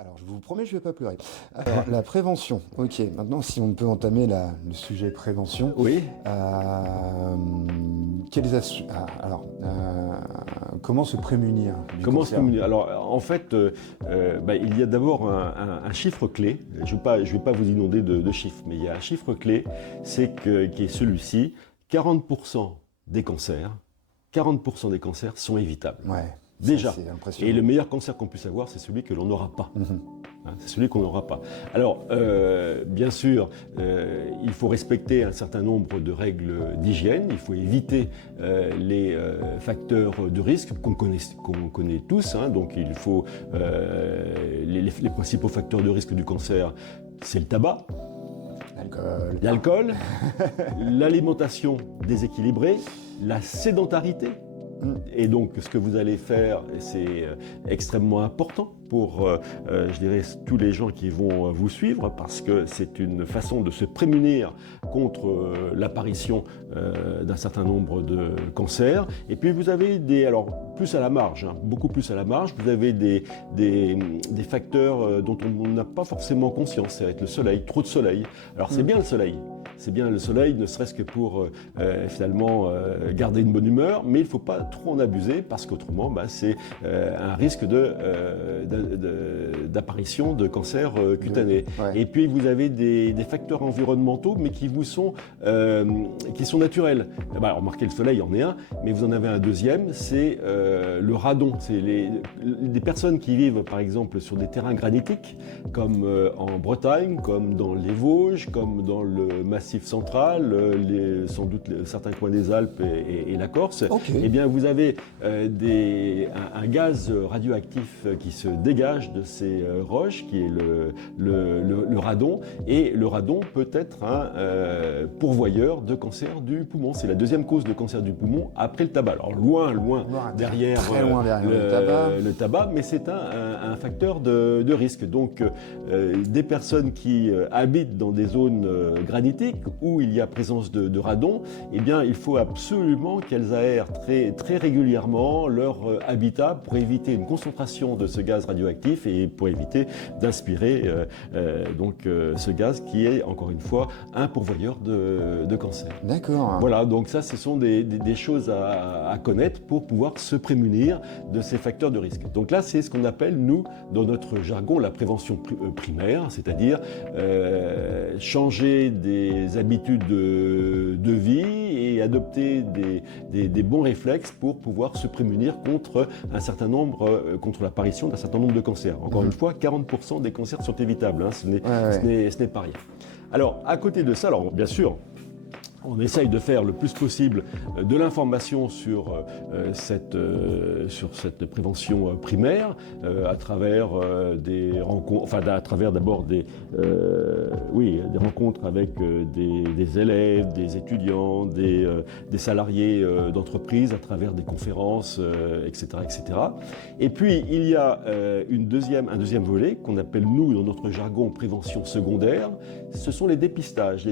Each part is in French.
Alors, je vous promets, je vais pas pleurer. Alors, la prévention. Ok, maintenant, si on peut entamer le sujet prévention. Oui. Comment se prémunir du Comment se cancer? prémunir? Alors, en fait, il y a d'abord un chiffre clé. Je vais pas vous inonder de chiffres, mais il y a un chiffre clé, qui est celui-ci. 40% des cancers, 40% des cancers sont évitables. Ouais. Déjà. C'est impressionnant. Et le meilleur cancer qu'on puisse avoir, c'est celui que l'on n'aura pas. C'est celui qu'on n'aura pas. Alors, bien sûr, il faut respecter un certain nombre de règles d'hygiène. Il faut éviter les facteurs de risque qu'on connaît tous. Donc, il faut les principaux facteurs de risque du cancer, c'est le tabac, l'alcool, l'alimentation déséquilibrée, la sédentarité. Et donc, ce que vous allez faire, c'est extrêmement important pour, je dirais, tous les gens qui vont vous suivre, parce que c'est une façon de se prémunir contre l'apparition d'un certain nombre de cancers. Et puis, vous avez alors, plus à la marge, beaucoup plus à la marge, vous avez des facteurs dont on n'a pas forcément conscience. Ça va être le soleil, trop de soleil. Alors, c'est bien le soleil. C'est bien le soleil, ne serait-ce que pour finalement garder une bonne humeur, mais il ne faut pas trop en abuser, parce qu'autrement, c'est un risque d'apparition de cancer cutané. Ouais. Et puis vous avez des facteurs environnementaux, mais qui sont naturels. Remarquez, le soleil en est un, mais vous en avez un deuxième, c'est le radon. C'est des personnes qui vivent, par exemple, sur des terrains granitiques, comme en Bretagne, comme dans les Vosges, comme dans le Massif central, sans doute certains coins des Alpes et la Corse. Okay. Eh bien, vous avez un gaz radioactif qui se dégage de ces roches, qui est le radon. Et le radon peut être un pourvoyeur de cancer du poumon. C'est la deuxième cause de cancer du poumon après le tabac. Alors loin derrière, très loin derrière le tabac, mais c'est un facteur de risque. Donc, des personnes qui habitent dans des zones granitiques où il y a présence de radon, eh bien, il faut absolument qu'elles aèrent très régulièrement leur habitat pour éviter une concentration de ce gaz radioactif et pour éviter d'inspirer ce gaz qui est, encore une fois, un pourvoyeur de cancer. D'accord. Voilà, donc ça, ce sont des choses à connaître pour pouvoir se prémunir de ces facteurs de risque. Donc là, c'est ce qu'on appelle, nous, dans notre jargon, la prévention primaire, c'est-à-dire changer des habitudes de vie et adopter des bons réflexes pour pouvoir se prémunir contre l'apparition d'un certain nombre de cancers. Encore une fois, 40% des cancers sont évitables, ce n'est pas rien. Alors, à côté de ça, alors bien sûr, on essaye de faire le plus possible de l'information sur cette prévention primaire à travers des rencontres, à travers d'abord des rencontres avec des élèves, des étudiants, des salariés d'entreprise, à travers des conférences, etc., etc. Et puis il y a un deuxième volet qu'on appelle, nous, dans notre jargon, prévention secondaire. Ce sont les dépistages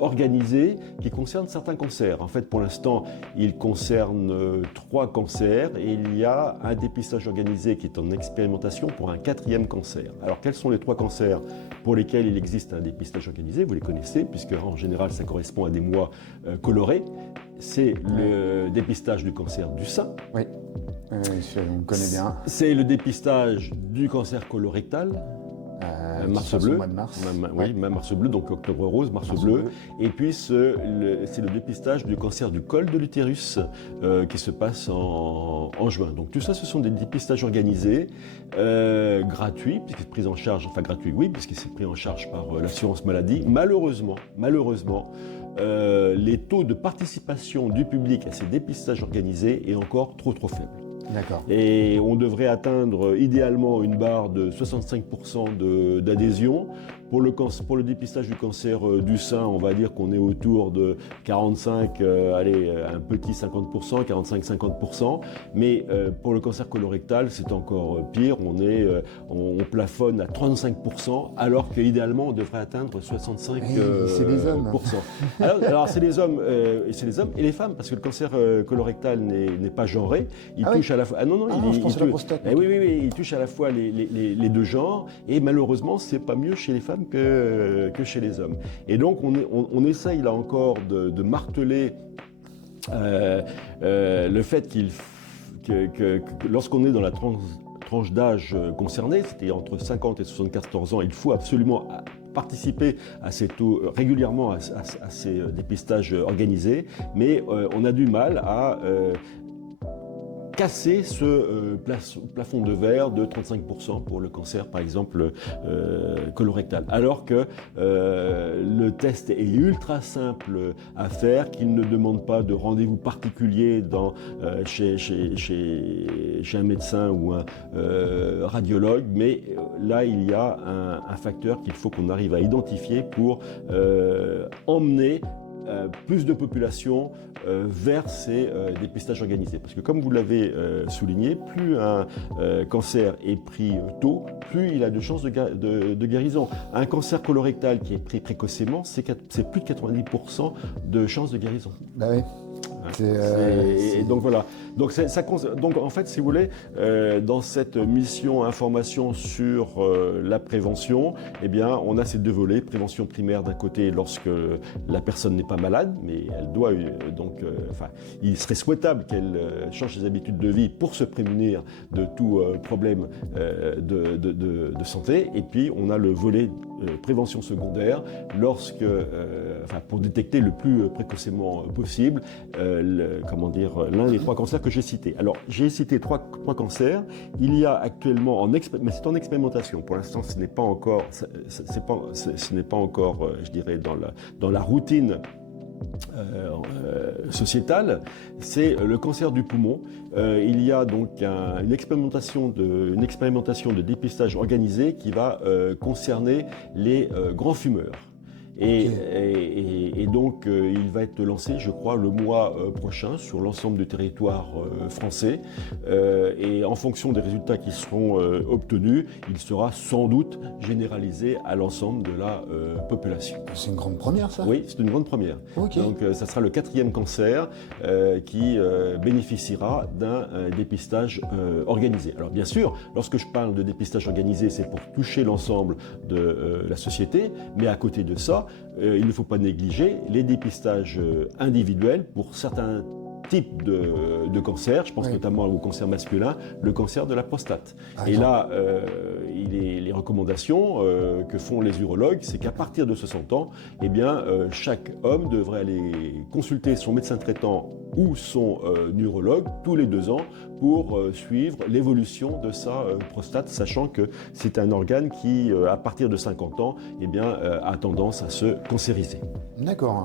organisés qui concernent certains cancers. En fait, pour l'instant, ils concernent 3 cancers et il y a un dépistage organisé qui est en expérimentation pour un 4e cancer. Alors, quels sont les 3 cancers pour lesquels il existe un dépistage organisé? Vous les connaissez, puisque en général, ça correspond à des mois colorés. C'est le dépistage du cancer du sein. Oui, on connaît bien. C'est le dépistage du cancer colorectal. Mars bleu, mois de mars. Mars bleu, donc octobre rose, mars bleu. Et puis c'est le dépistage du cancer du col de l'utérus qui se passe en juin. Donc tout ça, ce sont des dépistages organisés, gratuits, puisque c'est pris en charge, puisque c'est pris en charge par l'assurance maladie. Malheureusement, les taux de participation du public à ces dépistages organisés est encore trop faible. D'accord. Et on devrait atteindre idéalement une barre de 65% d'adhésion. Pour le dépistage du cancer du sein, on va dire qu'on est autour de 45, un petit 50%, 45-50%. Mais pour le cancer colorectal, c'est encore pire. On plafonne à 35%, alors qu'idéalement, on devrait atteindre 65%. C'est les hommes. Alors c'est les hommes et les femmes, parce que le cancer colorectal n'est pas genré. Il touche à la fois. Ah non, non, je pensais à la prostate. Oui, oui, oui, il touche à la fois les deux genres, et malheureusement, c'est pas mieux chez les femmes que chez les hommes. Et donc, on essaye là encore de marteler le fait que lorsqu'on est dans la tranche d'âge concernée, c'était entre 50 et 74 ans, il faut absolument participer régulièrement à ces dépistages organisés, mais on a du mal à casser ce plafond de verre de 35% pour le cancer, par exemple, colorectal. Alors que le test est ultra simple à faire, qu'il ne demande pas de rendez-vous particulier chez un médecin ou un radiologue, mais là, il y a un facteur qu'il faut qu'on arrive à identifier pour emmener plus de population vers ces dépistages organisés. Parce que comme vous l'avez souligné, plus un cancer est pris tôt, plus il a de chances de guérison. Un cancer colorectal qui est pris précocement, c'est plus de 90% de chances de guérison. Bah oui. Donc voilà. Donc en fait, si vous voulez, dans cette mission information sur la prévention, eh bien, on a ces deux volets. Prévention primaire d'un côté lorsque la personne n'est pas malade, mais elle doit il serait souhaitable qu'elle change ses habitudes de vie pour se prémunir de tout problème de santé. Et puis on a le volet prévention secondaire pour détecter le plus précocement possible l'un des trois cancers que j'ai cités. Alors, j'ai cité trois cancers. Il y a actuellement, mais c'est en expérimentation. Pour l'instant, ce n'est pas encore, je dirais, dans la routine sociétale, c'est le cancer du poumon. Il y a donc une expérimentation de dépistage organisé qui va concerner les grands fumeurs. Et donc, il va être lancé, je crois, le mois prochain sur l'ensemble du territoire français. Et en fonction des résultats qui seront obtenus, il sera sans doute généralisé à l'ensemble de la population. C'est une grande première, ça ? Oui, c'est une grande première. Okay. Donc, ça sera le 4e cancer qui bénéficiera d'un dépistage organisé. Alors, bien sûr, lorsque je parle de dépistage organisé, c'est pour toucher l'ensemble de la société, mais à côté de ça, il ne faut pas négliger les dépistages individuels pour certains types de cancers. Je pense notamment au cancer masculin, le cancer de la prostate. Et là, les recommandations que font les urologues, c'est qu'à partir de 60 ans, eh bien, chaque homme devrait aller consulter son médecin traitant ou son urologue tous les 2 ans pour suivre l'évolution de sa prostate, sachant que c'est un organe qui, à partir de 50 ans, eh bien, a tendance à se cancériser. D'accord.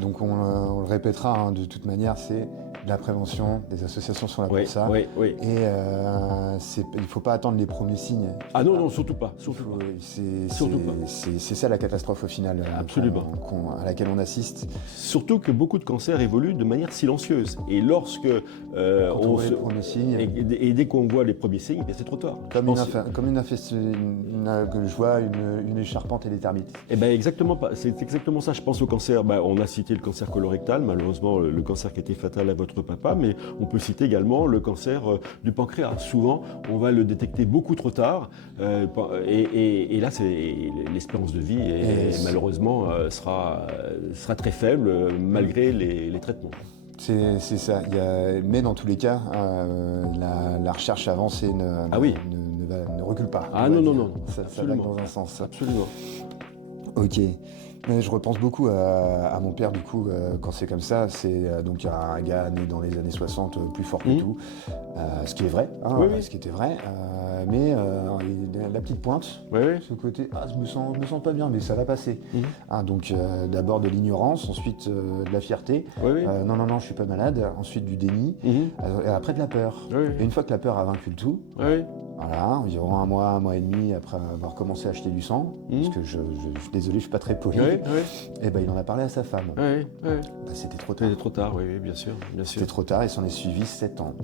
Donc on le répétera, de toute manière, c'est de la prévention, des associations sont là pour ça. Oui. Et il ne faut pas attendre les premiers signes. Ah non, surtout pas. C'est ça la catastrophe au final. Absolument. À laquelle on assiste. Surtout que beaucoup de cancers évoluent de manière silencieuse. Et lorsque on voit les premiers signes. Et dès qu'on voit les premiers signes, c'est trop tard. Je vois une charpente et des termites. Eh ben c'est exactement ça. Je pense au cancer. On a cité le cancer colorectal, malheureusement le cancer qui était fatal à votre papa, mais on peut citer également le cancer du pancréas. Souvent, on va le détecter beaucoup trop tard, et là, l'espérance de vie malheureusement sera très faible malgré les traitements. C'est ça. Mais dans tous les cas, la recherche avancée ne recule pas. Ah non. Ça va dans un sens. Absolument. Ok. Mais je repense beaucoup à mon père, du coup, quand c'est comme ça. C'est donc un gars né dans les années 60, plus fort que tout. Ce qui est vrai, ce qui était vrai. Mais la petite pointe, ce côté, je me sens pas bien, mais ça va passer. Donc d'abord de l'ignorance, ensuite de la fierté. Non, je suis pas malade. Ensuite du déni. Et après de la peur. Et une fois que la peur a vaincu le tout, voilà, environ un mois et demi après avoir commencé à acheter du sang, parce que je suis désolé, je suis pas très poli, et il en a parlé à sa femme. C'était trop tard. C'était trop tard, oui, bien sûr. C'était trop tard, et s'en est suivi 7 ans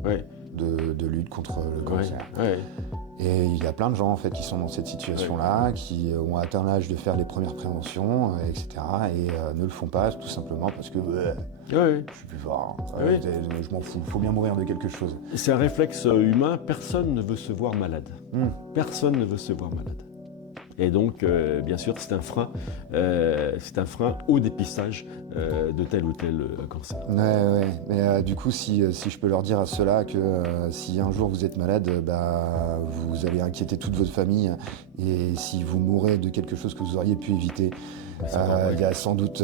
de lutte contre le cancer. Ouais. Et il y a plein de gens en fait qui sont dans cette situation-là, qui ont atteint l'âge de faire les premières préventions, etc. et ne le font pas tout simplement parce que je suis plus fort, je m'en fous, il faut bien mourir de quelque chose. C'est un réflexe humain, personne ne veut se voir malade. Personne ne veut se voir malade. Et donc, bien sûr, c'est un frein au dépistage de tel ou tel cancer. Ouais. Mais du coup, si je peux leur dire à ceux-là que si un jour vous êtes malade, vous allez inquiéter toute votre famille. Et si vous mourrez de quelque chose que vous auriez pu éviter, il y a sans doute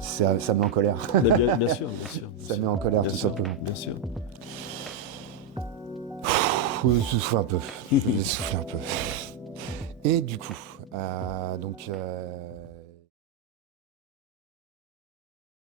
ça met en colère. Bien sûr. Ça met en colère, tout simplement. Bien sûr. Je souffle un peu. Et du coup,